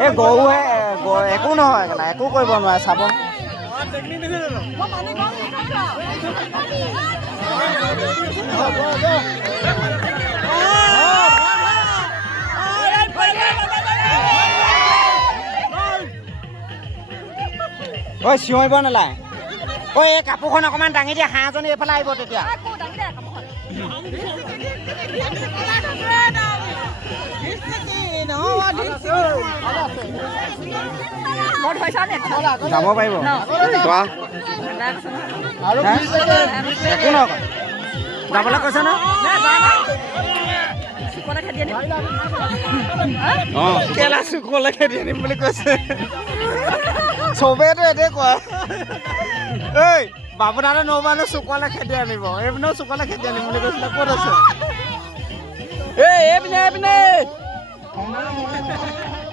এই গৰুহে একো নহয় একো কৰিব নোৱাৰে চাব ঐ চিঞৰিব নালাগে ঐ এই কাপোৰখন অকণমান দাঙি দিয়া হাঁহজনী এইফালে আহিব তেতিয়া যাব পাৰিব একো নকয় যাবলৈ কৈছে ন কেলা চুকলৈ খেদি আনিম বুলি কৈছে চবেইতো এটাই কয় এই বাবুদানে নবানো চুকলৈ খেদি আনিব এইপিনেও চুকলৈ খেদি আনিম বুলি কৈছিলে ক'ত আছে এই এইপিনে